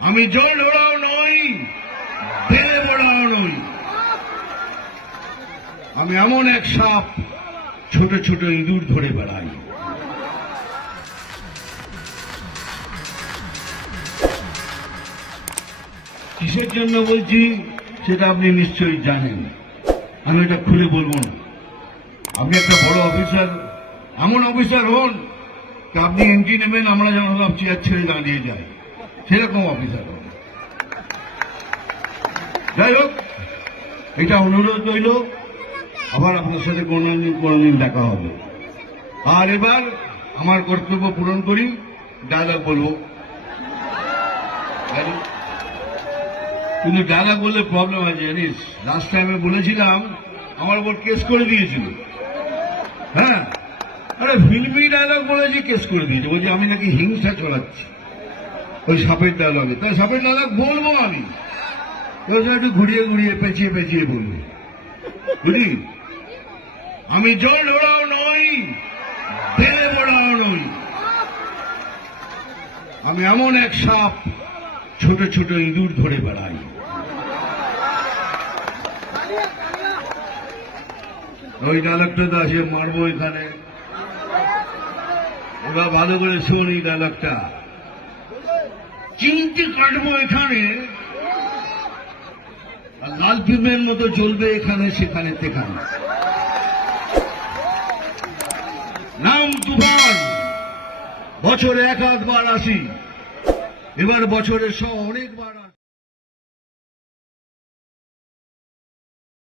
আমি জল ওড়াও নই তেলে বড়াও নই আমি এমন এক সাপ ছোট ছোট ইঁদুর ধরে বেড়াই। কিসের জন্য বলছি, সেটা আপনি নিশ্চয়ই জানেন। আমি এটা খুলে বলব না। আপনি একটা বড় অফিসার, এমন অফিসার হন আপনি এন্ট্রি নেবেন, আমরা যেন সব আর ছেড়ে দাঁড়িয়ে যাই। সেরকম অফিসার যাই হোক, এটা অনুরোধ রইল। আবার আপনার সাথে কোনোদিন কোনোদিন দেখা হবে। আর এবার আমার কর্তব্য পূরণ করি ডায়লগ বলব? কিন্তু ডায়লগ বললে প্রবলেম আছে, জানিস? লাস্ট টাইমে বলেছিলাম, আমার উপর কেস করে দিয়েছিল। হ্যাঁ? আরে, ফিল্মি ডায়লগ বলেছি কেস করে দিয়েছে। বলছি, আমি নাকি হিংসা ছড়াচ্ছি ওই সাপের ডায়লগে তাই সাপের ডায়লগ বলব আমি। একটু ঘুরিয়ে ঘুরিয়ে পেঁচিয়ে পেঁচিয়ে বলব। বুঝলি? আমি জল ওড়াও নই তেলে বড়াও নই। আমি এমন এক সাপ, ছোট ছোট ইঁদুর ধরে বেড়াই। ওই ডায়লগটা তো আছে মারবো এখানে। এবার ভালো করে শোন এই ডায়লগটা। চিনতে কাটবো এখানে। আর লাল ফিল্মের মতো চলবে এখানে, সেখানে তেখানে নাম তুফান বছরে এক আধবার আসি। এবার বছরে স অনেকবার।